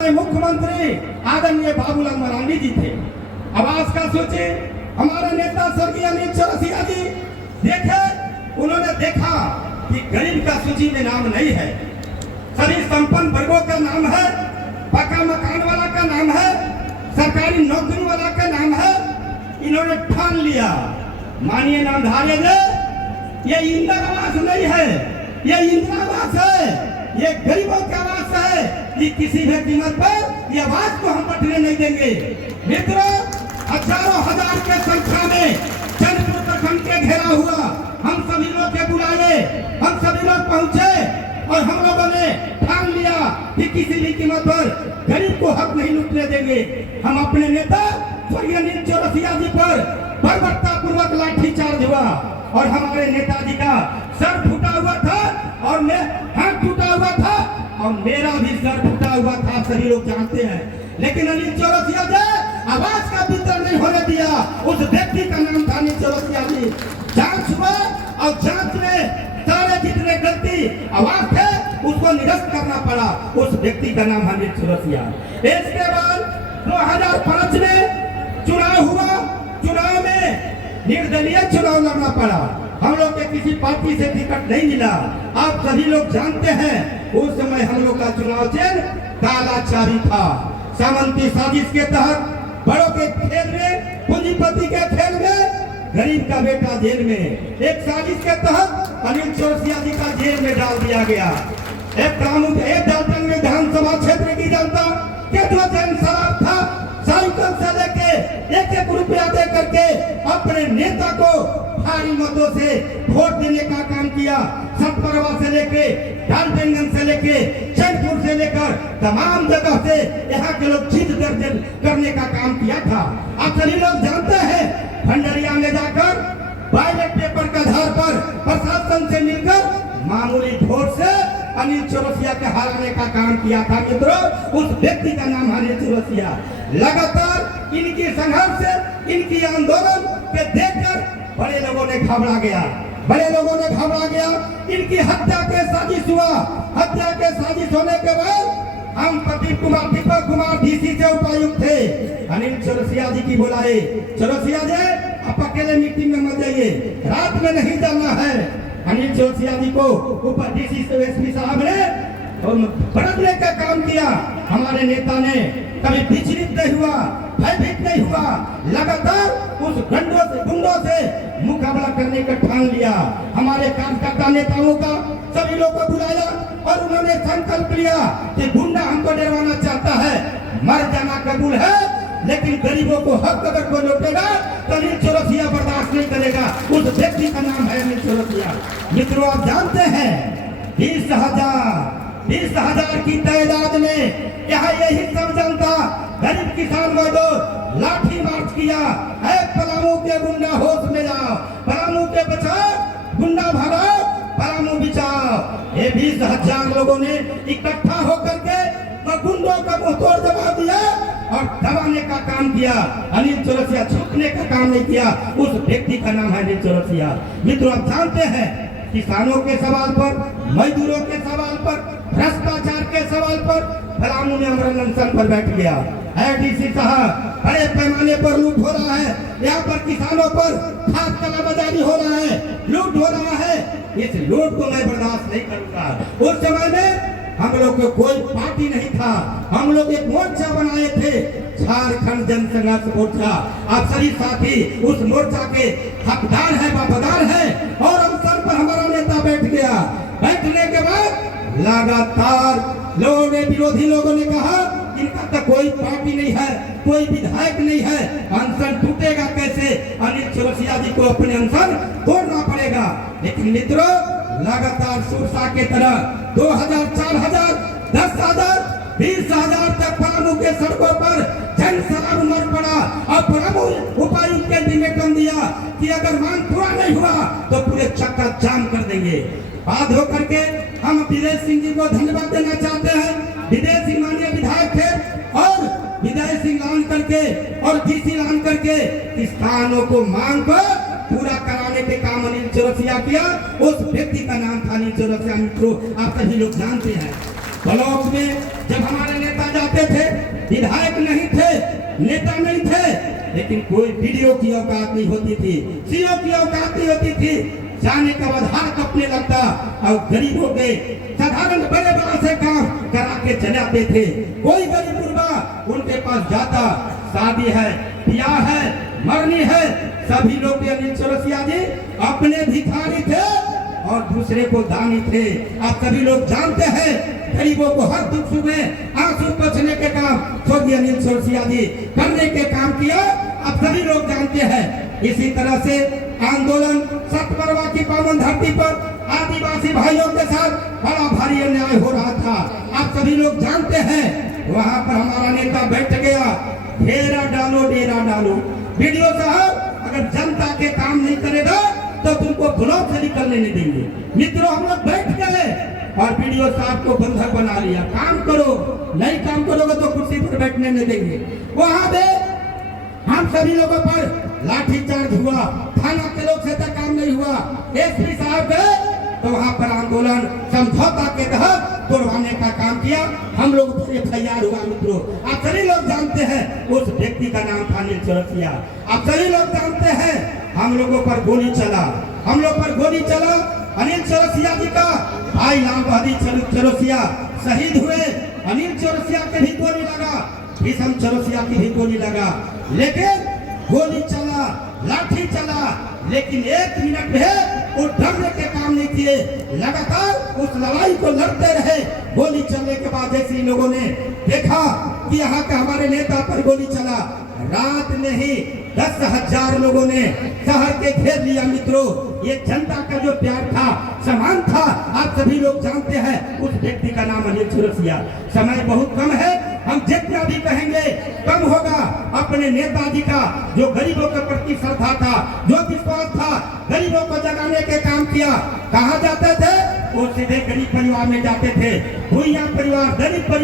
मुख्यमंत्री आदरणीय बाबूलाल मरांडी जी थे। आवास का सोचे हमारे नेता स्वर्गीय अनिल चौरसिया जी देखे, उन्होंने देखा कि गरीब का सूची में नाम नहीं है, सभी संपन्न वर्गों का नाम है, पक्का मकान वाला का नाम है, सरकारी नौकरी वाला का नाम है। इन्होंने ठान लिया, माननीय नामधारी जी, ये इंदिरा आवास नहीं है, ये इंदिरा आवास है, ये गरीबों का आवास है, ये किसी भी कीमत पर ये आवास को हम बटने नहीं देंगे। मित्रों, हजारों हजार के संख्या में चंद्रपुर प्रखंड के घेरा हुआ हम सभी लोग के बुलाए, हम सभी लोग पहुंचे और हम लोगों ने ठान लिया कि किसी भी कीमत पर गरीब को हक नहीं लूटने देंगे। हम अपने नेता स्वर्गीय अनिल चौरसिया जी पर बर्बरता पूर्वक लाठीचार्ज हुआ और हमारे नेताजी का सर फूटा हुआ था और मैं हाथ टूटा हुआ था और मेरा भी सर फूटा हुआ था, सभी लोग जानते हैं। लेकिन अनिल चौरसिया जी आवास का वितरण नहीं होने दिया। उस व्यक्ति का नाम था अनिल चौरसिया जी। जांच हुआ और जांच में सारे जितने गलती आवास थे उसको निरस्त करना पड़ा। उस व्यक्ति का नाम अनिल चौरसिया। इसके बाद 2005 में चुनाव हुआ, चुनाव में निर्दलीय चुनाव लड़ना पड़ा, हम लोग के किसी पार्टी से टिकट नहीं मिला। आप सभी लोग जानते हैं उस समय हम लोग का चुनाव चिन्ह काला चाबी था। सामंती साजिश के तहत बड़ों के खेल में, पूंजीपति के खेल में, गरीब का बेटा जेल में, एक साजिश के तहत अनिल चौरसिया जी का जेल में डाल दिया गया। एक कानून, एक डाल्टन में विधानसभा क्षेत्र की जनता के जो जन शराब था, साइकिल से लेके 1-1 रुपया दे करके अपने नेता को भारी मतों से वोट देने का काम किया। सतपरवा से लेके डाल्टनगंज से लेके चैनपुर से लेकर तमाम जगह से यहाँ के लोग जीत दर्ज करने का काम किया था। आप सभी लोग जानते हैं भंडरिया में जाकर बैलेट पेपर के आधार पर प्रशासन से मिलकर मामूली वोट से अनिल चौरसिया के हराने का काम किया था। मित्रों, उस व्यक्ति का नाम अनिल चौरसिया। लगातार इनकी संघर्ष, इनकी आंदोलन के देखकर बड़े लोगों ने घबरा गया, बड़े लोगों ने घबरा गया। इनकी हत्या के साजिश हुआ। हत्या के साजिश होने के बाद हम प्रदीप कुमार, दीपक कुमार डीसी से उपायुक्त थे, अनिल चौरसिया जी की बुलाए, चौरसिया जी आप अकेले मीटिंग में मत जाइए, रात में नहीं जाना है। अनिल चौरसिया जी को ऊपर डीसी से एसपी साहब ने बदलने का काम किया। हमारे नेता ने कभी विचलित नहीं हुआ, भयभीत नहीं हुआ, लगातार उस गुंडों से मुकाबला करने का ठान लिया। हमारे कार्यकर्ता नेताओं का सभी लोगों को बुलाया और उन्होंने संकल्प लिया कि गुंडा हमको डरवाना चाहता है, मर जाना कबूल है, लेकिन गरीबों को हक अगर कोई लौटेगा तो अनिल चौरसिया बर्दाश्त नहीं करेगा। उस व्यक्ति का नाम है अनिल चौरसिया। मित्रों, आप जानते हैं 20,000 की तादाद में यहाँ यही सब जनता, गरीब किसान मजदूर लाठी मार्च किया है। पलामू के गुंडा होश में जाओ, पलामू के बचाओ, गुंडा भगाओ, पलामू बचाओ। ये 20,000 लोगों ने इकट्ठा होकर के गुंडों का मुंहतोड़ जवाब दिया और दबाने का काम किया। अनिल चौरसिया छुपने का काम नहीं किया। उस व्यक्ति का नाम है अनिल चौरसिया। मित्रों, आप जानते हैं किसानों के सवाल पर, मजदूरों के सवाल पर, भ्रष्टाचार के सवाल पर पलामू में अमर अनशन पर बैठ गया। डीसी साहब, बड़े पैमाने पर लूट हो रहा है, यहाँ पर किसानों पर खाद कालाबाजारी हो रहा है, लूट हो रहा है, इस लूट को मैं बर्दाश्त नहीं करूंगा। उस समय में हम लोग को कोई पार्टी नहीं था, हम लोग एक मोर्चा बनाए थे, झारखंड जन संघर्ष मोर्चा। आप सभी साथी उस मोर्चा के हकदार हैं, वफादार हैं और हम सर पर हमारा नेता बैठ गया। बैठने के बाद लगातार लोगों ने, विरोधी लोगों ने कहा इनका तो कोई पार्टी नहीं है, कोई विधायक नहीं है, अनशन टूटेगा कैसे, अनिल चौरसिया जी को अपने अनशन तोड़ना पड़ेगा। लेकिन मित्रों, लगातार सुरसा के तरह 2,000, 4,000, 10,000, 20,000 तक पलामू के सड़कों पर जन सलाब उमड़ पड़ा और पलामू उपायुक्त के अल्टीमेटम दिया कि अगर मांग पूरा नहीं हुआ तो पूरे चक्का जाम कर देंगे। बात होकर के हम विजय सिंह जी को धन्यवाद देना चाहते हैं। विजय सिंह माननीय विधायक थे और विजय सिंह लान करके और डीसी लान करके किसानों को मांग को पूरा कराने के काम अनिल चौरसिया किया। उस व्यक्ति का नाम था अनिल चौरसिया। मित्रों, आप सभी लोग जानते हैं ब्लॉक में जब हमारे नेता जाते थे विधायक नहीं थे, नेता नहीं थे, लेकिन कोई वीडियो की औकात नहीं होती थी, सीओ की औकात नहीं होती थी, जाने का आधार कपने लगता और गरीबों के साधारण बड़े बड़े से काम करा के चले आते थे। कोई गरीब गुरबा उनके पास जाता, शादी है, ब्याह है, मरनी है, सभी लोग अनिल चौरसिया जी अपने भिखारी थे और दूसरे को दानी थे। आप सभी लोग जानते हैं गरीबों को हर दुख सुख में आंसू पोंछने के काम स्वर्गीय अनिल चौरसिया जी करने के काम किया, आप सभी लोग जानते हैं। इसी तरह से आंदोलन सतपरवा की पावन धरती पर आदिवासी भाइयों के साथ बड़ा भारी अन्याय हो रहा था, आप सभी लोग जानते हैं। वहां पर हमारा नेता बैठ गया, डेरा डालो। वीडियो साहब अगर जनता के काम नहीं करेगा तो तुमको ब्लॉक से निकलने नहीं देंगे। मित्रों, हम लोग बैठ गए और वीडियो साहब को बंधक बना लिया, काम करो, नहीं काम करोगे तो कुर्सी पर बैठने नहीं देंगे। वहां पे हम सभी लोगों पर लाठीचार्ज हुआ, थाना के लोग से तक काम नहीं हुआ। एसपी साहब गए तो वहां पर आंदोलन समझौता के तहत तोड़वाने का काम किया, हम लोग पर FIR हुआ। मित्रों, आप सभी लोग जानते हैं उस व्यक्ति का नाम था अनिल चौरसिया। आप सभी लोग जानते हैं हम लोगों पर गोली चला, हम लोग पर गोली चला। अनिल चौरसिया जी का भाई लाल बहादुर चौरसिया शहीद हुए, अनिल चौरसिया के भी गोली लगा, भीषम चौरसिया की भी गोली लगा, लेकिन गोली चला, लाठी चला, लेकिन 1 मिनट में वो डरने के काम नहीं किए, लगातार उस लड़ाई को लड़ते रहे। गोली चलने के बाद जैसे लोगों ने देखा कि यहाँ का हमारे नेता पर गोली चला, रात में ही 10,000 लोगों ने शहर के घेर लिया। मित्रों, ये जनता का जो प्यार था, सम्मान था, आप सभी लोग जानते हैं उस व्यक्ति का नाम अनिल चौरसिया। समय बहुत कम है, हम जितना भी कहेंगे कम होगा। अपने नेताजी का जो गरीबों के प्रति श्रद्धा था, जो विश्वास था, गरीबों को जगाने के काम किया। कहाँ जाते थे? वो सीधे गरीब परिवार में जाते थे, भूइया परिवार, गरीब परिवार